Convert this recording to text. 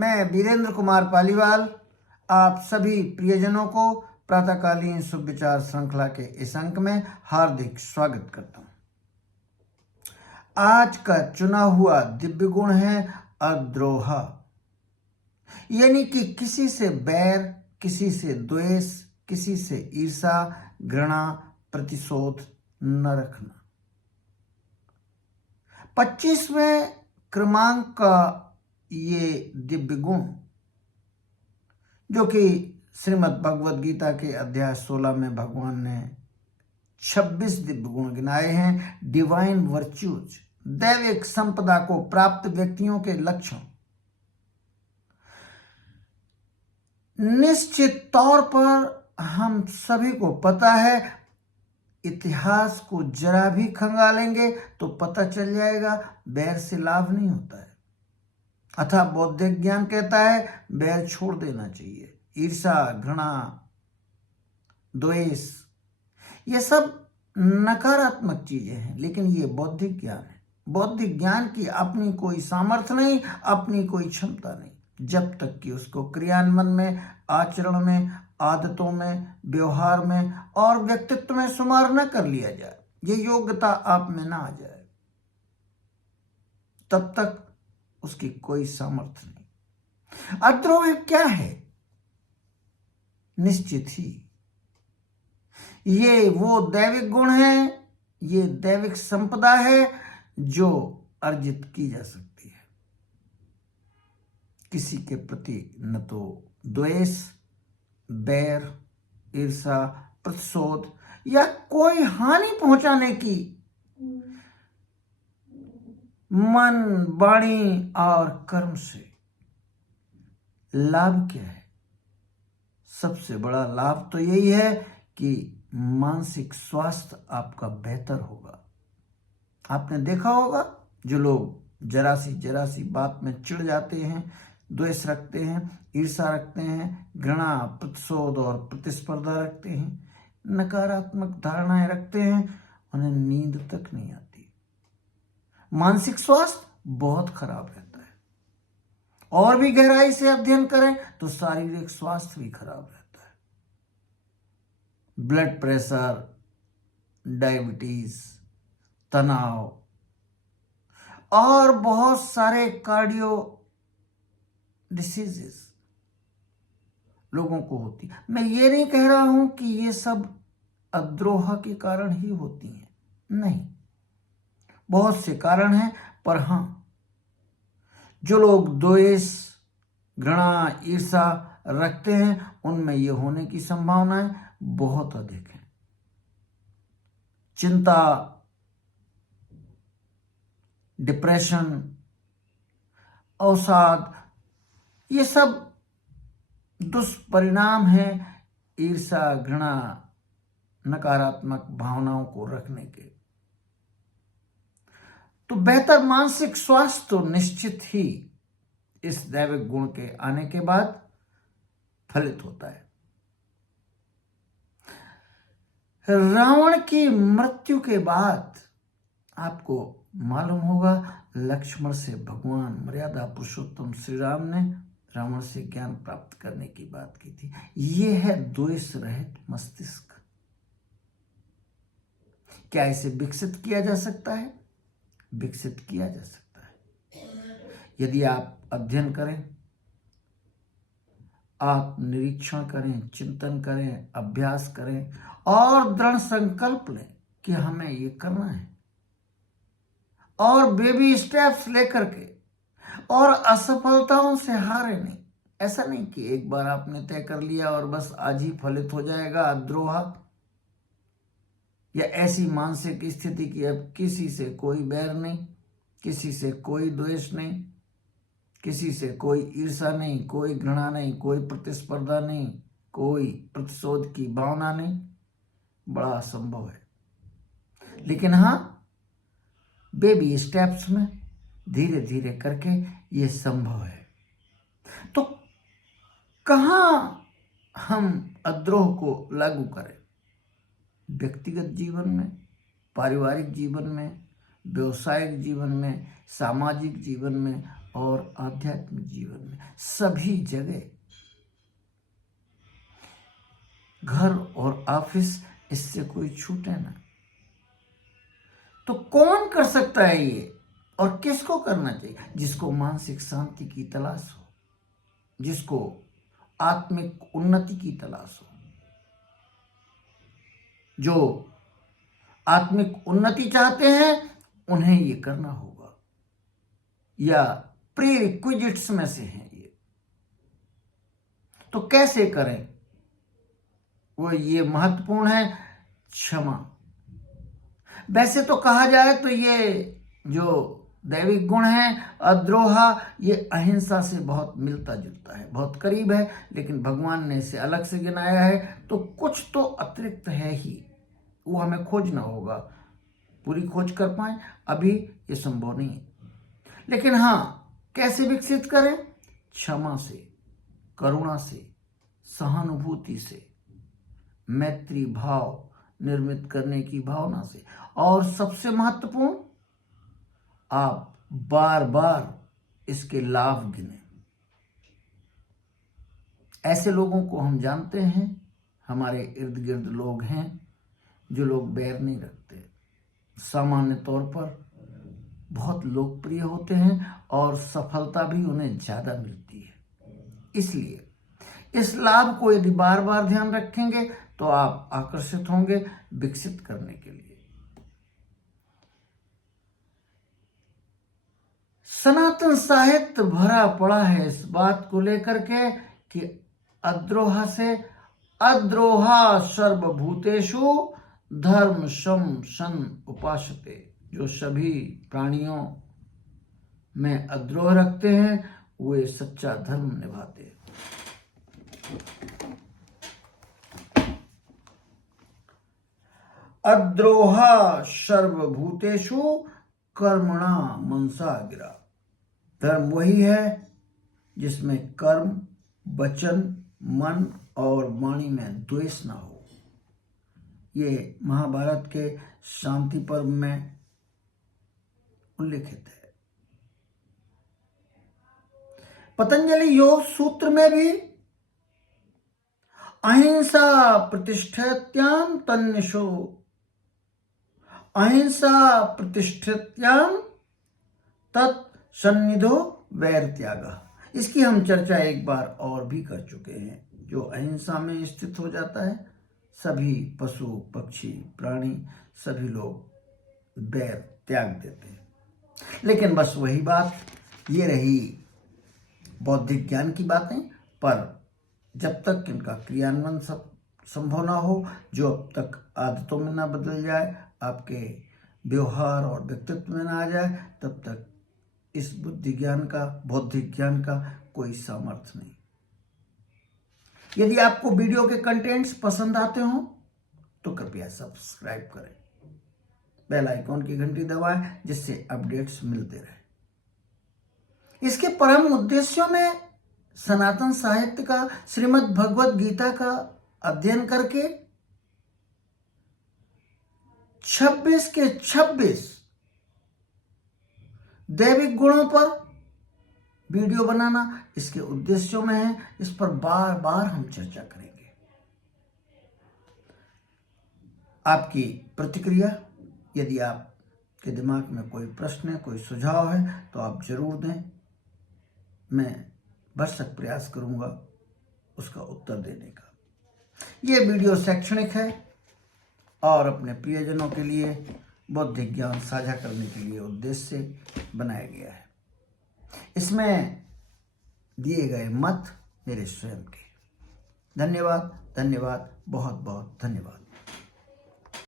मैं वीरेंद्र कुमार पालीवाल आप सभी प्रियजनों को प्रातःकालीन शुभ विचार श्रृंखला के इस अंक में हार्दिक स्वागत करता हूं। आज का चुना हुआ दिव्य गुण है अद्रोह, यानी कि किसी से बैर, किसी से द्वेष, किसी से ईर्षा, घृणा, प्रतिशोध न रखना। 25वें क्रमांक का ये दिव्य गुण, जो कि श्रीमद् भगवद गीता के अध्याय 16 में भगवान ने 26 दिव्य गुण गिनाए हैं। डिवाइन वर्च्यूज, दैविक संपदा को प्राप्त व्यक्तियों के लक्षण। निश्चित तौर पर हम सभी को पता है, इतिहास को जरा भी खंगालेंगे तो पता चल जाएगा बैर से लाभ नहीं होता है। अतः बौद्धिक ज्ञान कहता है बैर छोड़ देना चाहिए। ईर्षा, घृणा, द्वेष, ये सब नकारात्मक चीजें हैं, लेकिन ये बौद्धिक ज्ञान है। बौद्धिक ज्ञान की अपनी कोई सामर्थ्य नहीं, अपनी कोई क्षमता नहीं, जब तक कि उसको क्रियान्वयन में, आचरण में, आदतों में, व्यवहार में और व्यक्तित्व में शुमार न कर लिया जाए, ये योग्यता आप में ना आ जाए, तब तक उसकी कोई सामर्थ्य नहीं। अद्रोह क्या है? निश्चित ही ये वो दैविक गुण है, ये दैविक संपदा है जो अर्जित की जा सकती है। किसी के प्रति न तो द्वेष, बैर, ईर्षा, प्रतिशोध या कोई हानि पहुंचाने की मन, वाणी और कर्म से लाभ क्या है? सबसे बड़ा लाभ तो यही है कि मानसिक स्वास्थ्य आपका बेहतर होगा। आपने देखा होगा जो लोग जरा सी बात में चिढ़ जाते हैं, द्वेष रखते हैं, ईर्षा रखते हैं, घृणा, प्रतिशोध और प्रतिस्पर्धा रखते हैं, नकारात्मक धारणाएं रखते हैं, उन्हें नींद तक नहीं आती। मानसिक स्वास्थ्य बहुत खराब रहता है। और भी गहराई से अध्ययन करें तो शारीरिक स्वास्थ्य भी खराब रहता है। ब्लड प्रेशर, डायबिटीज, तनाव और बहुत सारे कार्डियो डिसीजेस लोगों को होती है। मैं ये नहीं कह रहा हूं कि ये सब अद्रोह के कारण ही होती हैं, नहीं, बहुत से कारण हैं, पर हां, जो लोग द्वेष, घृणा, ईर्षा रखते हैं उनमें यह होने की संभावनाएं बहुत अधिक है। चिंता, डिप्रेशन, अवसाद, ये सब दुष्परिणाम हैं ईर्षा, घृणा, नकारात्मक भावनाओं को रखने के। तो बेहतर मानसिक स्वास्थ्य तो निश्चित ही इस दैविक गुण के आने के बाद फलित होता है। रावण की मृत्यु के बाद आपको मालूम होगा, लक्ष्मण से भगवान मर्यादा पुरुषोत्तम श्री राम ने रावण से ज्ञान प्राप्त करने की बात की थी। यह है द्वेष रहित मस्तिष्क। क्या इसे विकसित किया जा सकता है? विकसित किया जा सकता है यदि आप अध्ययन करें, आप निरीक्षण करें, चिंतन करें, अभ्यास करें और दृढ़ संकल्प लें कि हमें ये करना है, और बेबी स्टेप्स लेकर के, और असफलताओं से हारे नहीं। ऐसा नहीं कि एक बार आपने तय कर लिया और बस आज ही फलित हो जाएगा अद्रोह, या ऐसी मानसिक स्थिति कि अब किसी से कोई बैर नहीं, किसी से कोई द्वेष नहीं, किसी से कोई ईर्षा नहीं, कोई घृणा नहीं, कोई प्रतिस्पर्धा नहीं, कोई प्रतिशोध की भावना नहीं। बड़ा असंभव है। लेकिन हाँ, बेबी स्टेप्स में धीरे धीरे करके ये संभव है। तो कहाँ हम अद्रोह को लागू करें? व्यक्तिगत जीवन में, पारिवारिक जीवन में, व्यवसायिक जीवन में, सामाजिक जीवन में और आध्यात्मिक जीवन में सभी जगह, घर और ऑफिस, इससे कोई छूटे ना। तो कौन कर सकता है ये और किसको करना चाहिए? जिसको मानसिक शांति की तलाश हो, जिसको आत्मिक उन्नति की तलाश हो, जो आत्मिक उन्नति चाहते हैं उन्हें ये करना होगा, या प्री रिक्विजिट्स में से हैं ये। तो कैसे करें? वो ये महत्वपूर्ण है, क्षमा। वैसे तो कहा जाए तो ये जो दैविक गुण है अद्रोहा, ये अहिंसा से बहुत मिलता जुलता है, बहुत करीब है, लेकिन भगवान ने इसे अलग से गिनाया है। तो कुछ तो अतिरिक्त है ही, वो हमें खोजना होगा। पूरी खोज कर पाए अभी ये संभव नहीं है, लेकिन हाँ, कैसे विकसित करें? क्षमा से, करुणा से, सहानुभूति से, मैत्री भाव निर्मित करने की भावना से, और सबसे महत्वपूर्ण, आप बार बार इसके लाभ गिने। ऐसे लोगों को हम जानते हैं, हमारे इर्द गिर्द लोग हैं जो लोग बैर नहीं रखते, सामान्य तौर पर बहुत लोकप्रिय होते हैं और सफलता भी उन्हें ज्यादा मिलती है। इसलिए इस लाभ को यदि बार बार ध्यान रखेंगे तो आप आकर्षित होंगे विकसित करने के लिए। सनातन साहित्य भरा पड़ा है इस बात को लेकर के कि अद्रोहा से अद्रोहा सर्वभूतेषु धर्म शम शन उपासते। जो सभी प्राणियों में अद्रोह रखते हैं वे सच्चा धर्म निभाते हैं। अद्रोहा सर्वभूतेषु कर्मणा मनसा गिरा। धर्म वही है जिसमें कर्म, वचन, मन और वाणी में द्वेष ना हो। ये महाभारत के शांति पर्व में उल्लिखित है। पतंजलि योग सूत्र में भी अहिंसा प्रतिष्ठित्याम तन्निशो, अहिंसा प्रतिष्ठित्याम तत्सन्निधो वैर त्याग। इसकी हम चर्चा एक बार और भी कर चुके हैं। जो अहिंसा में स्थित हो जाता है, सभी पशु पक्षी प्राणी सभी लोग वैर त्याग देते हैं। लेकिन बस वही बात, ये रही बौद्धिक ज्ञान की बातें, पर जब तक इनका क्रियान्वयन संभव ना हो, जो अब तक आदतों में ना बदल जाए, आपके व्यवहार और व्यक्तित्व में ना आ जाए, तब तक इस बुद्धि ज्ञान का, बौद्धिक ज्ञान का कोई सामर्थ्य नहीं। यदि आपको वीडियो के कंटेंट्स पसंद आते हो तो कृपया सब्सक्राइब करें, बेल आइकॉन की घंटी दबाएं, जिससे अपडेट्स मिलते रहे। इसके परम उद्देश्यों में सनातन साहित्य का, श्रीमद् भगवत गीता का अध्ययन करके 26 के 26 दैविक गुणों पर वीडियो बनाना इसके उद्देश्यों में है। इस पर बार बार हम चर्चा करेंगे। आपकी प्रतिक्रिया, यदि आपके दिमाग में कोई प्रश्न है, कोई सुझाव है, तो आप जरूर दें। मैं भरसक प्रयास करूंगा उसका उत्तर देने का। ये वीडियो शैक्षणिक है और अपने प्रियजनों के लिए बौद्धिक ज्ञान साझा करने के लिए उद्देश्य से बनाया गया है। इसमें दिए गए मत मेरे स्वयं के। धन्यवाद, धन्यवाद, बहुत बहुत धन्यवाद।